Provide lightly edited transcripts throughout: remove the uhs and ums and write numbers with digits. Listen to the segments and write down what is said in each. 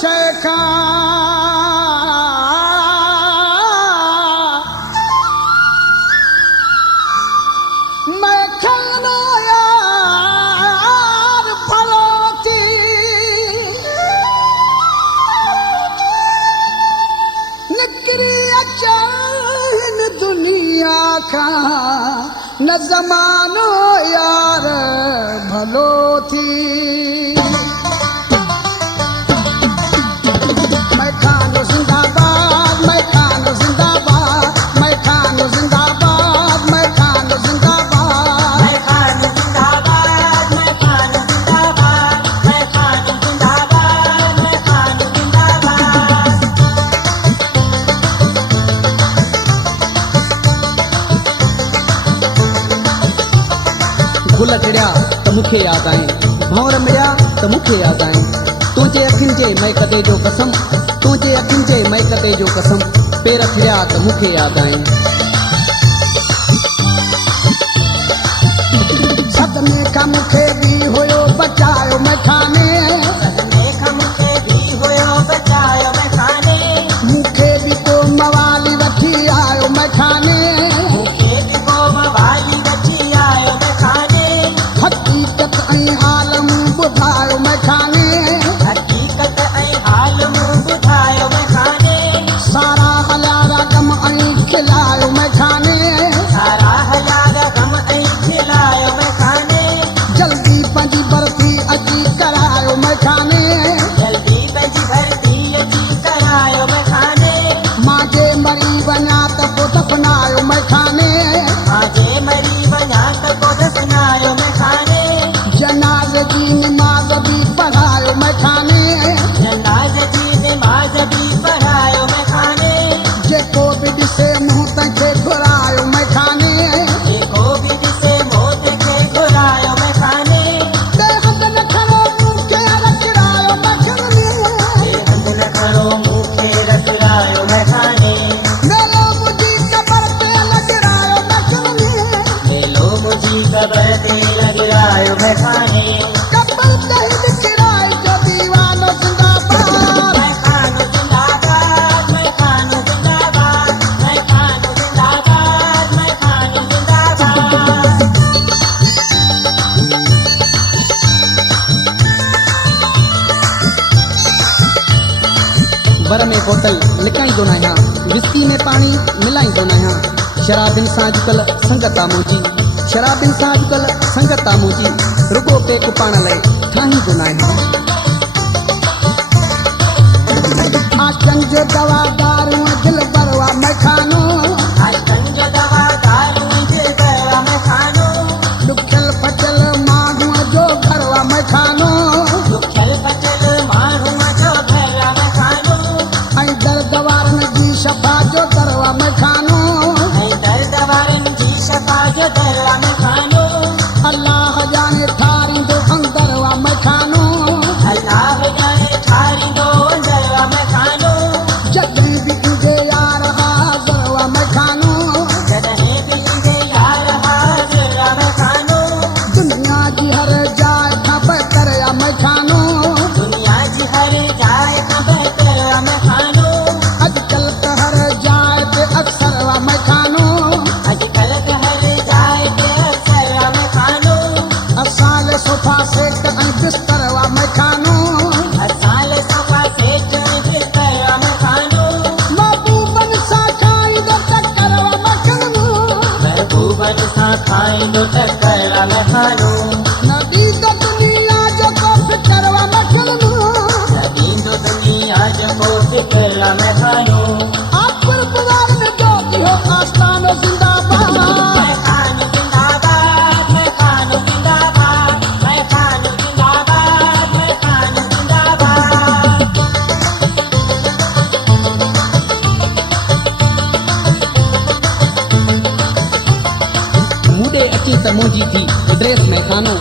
शेखा मैं खानो यार फलोती निकरी अचन दुनिया का न जमानो यार भलो थी मैं खानो जिंदाबाद मैं खानो जिंदाबाद मैं खानो जिंदाबाद मैं खानो जिंदाबाद मैं खानो जिंदाबाद मैं खानो जिंदाबाद मैं खानो जिंदाबाद मैं खानो जिंदाबाद गुल खिड़िया त मूंखे यादि आए भंवर मिलिया त मूंखे यादि आए तुंहिंजे अखियुनि जे महकते जो कसम तुंहिंजे अखियुनि जे महकते जो कसम पेर खिड़िया त मूंखे यादि आए सदमे खां मूंखे बि हुयो बचायो मैं खाने सदमे खां मूंखे बि हुयो बचायो मैं खाने मूंखे बि को मवाली वठी आयो मैं खाने मूंखे बि को मवाली वठी आयो मैं खाने हक़ीक़त ऐं आलम ॿुधायो मैं खाने हक़ीक़त ऐं आलम ॿुधायो मैं खाने सारा हलारा गम ऐं खिलायो मैं खाने सारा हज़ार गम ऐं खिलायो मैं खाने जल्दी पंहिंजी बरती अची करायो मैं खाने जल्दी पंहिंजी भर्ती अची करायो मैं खाने मां जे मरी वञा त पोइ दफ़नायो मैं खाने मां जे मरी वञा त पोइ दफ़नायो मैं खाने जनाज़ जी निमाज़ बि पढ़ायो मैं खाने जनाज़ जी नमाज़ बि पढ़ायो मैं खाने जेको बि ॾिसे मुंहुं तंहिंखे घुरायो मैं खाने जेको बि ॾिसे मौत खे घुरायो मैं खाने ते हंध न खणो मूंखे रखिरायो मैं खाने हे हंध न खणो मूंखे रखरायो मैं खाने मेलो मुंहिंजी क़बर ते लॻरायो मैं खाने मेलो मुंहिंजी क़बर ते लॻरायो मैं खाने कब्र ते लिखराए जो दीवानो जिंदाबाद मैं खानो जिंदाबाद मैं खानो जिंदाबाद मैं खानो जिंदाबाद मैं खानो जिंदाबाद बर में बोतल लिकाईंदो न आहियां विस्की में पाणी मिलाईंदो न आहियां शराबिन सां अॼुकल्ह संगत आहे मुंहिंजी शराबिन सां अॼुकल्ह संगत आहे मुंहिंजी रुगो पेक पाण लाइ ठाहींदो न आहियां आशकन जो दवा दारू दिल बरवा मैं खानो आशकन जो दवा दारू दिल बरवा मैं खानो ॾुखियल फटियल माण्हूअ जो घरवा मैं खानो दुखियल पचल माण्हूअ जो घरवा मैं खानो ऐं दर्द वारनि जी शफ़ा जो दरवा मैं खानो ऐं दर्द वारनि जी शफ़ा जो दरवा मैं खानो अल्लाह जाने ठारींदो अंदरवा मैं खानो अल्लाह जाने ठारींदो अंदरवा मैं खानो जॾहिं बि ईंदे यार हाज़रवा मैं खानो जॾहिं बि ईंदे यार हाज़िरवा मैं खानो दुनिया जी हर जाइ खां बहितरया मैं खानो दुनिया जी हर जाइ खां बहितरवा मैं खानो अॼुकल्ह त हर जाइ ते अक्सरवा मैं खानो अॼुकल्ह त हर जाइ ते अक्सरवा मैं खानो असाल सोफा सेट ऐं बिस्तरवा मैं खानो असाल सोफा सेट ऐं बिस्तरवा मैं खानो महबूबन सां खाईंदो टकरवा मैं खानो महबूबन सां खाईंदो टकरवा मैं खानो नबी त दुनिया जो को फिकरवा मैं खानो ॾींदो दुनिया जो को फिकरवा मैं खानो आख़िर बुज़ारन जो इहो आस्तानो जिंदाबाद मैं खानो जिंदाबाद मैं खानो जिंदाबाद मैं खानो जिंदाबाद मैं खानो जिंदाबाद मूंॾे अची त मुंहिंजी थी ड्रेस में खानो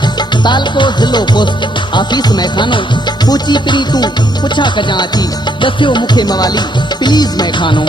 तालको ज़िलो पोस्ट ऑफिस में खानो पूची पिरी तूं पुछा कजां अची दसियो मूंखे मवाली प्लीज़ मैं खानो